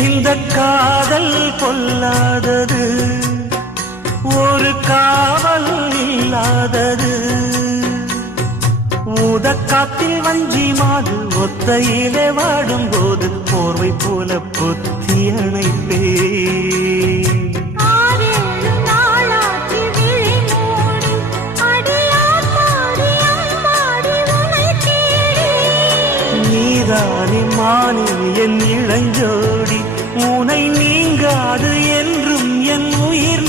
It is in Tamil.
இந்த காதல் பொல்லாதது, ஒரு காவல் இல்லாதது. ஊதக்காத்தில் வஞ்சி மாது ஒத்தையிலே வாடும் போது போர்வை போல பொத்தி அணைப்பே. நீதானே மானே என் இளஞ்சோடி, உனை நீங்காது என்றும் என் உயிர்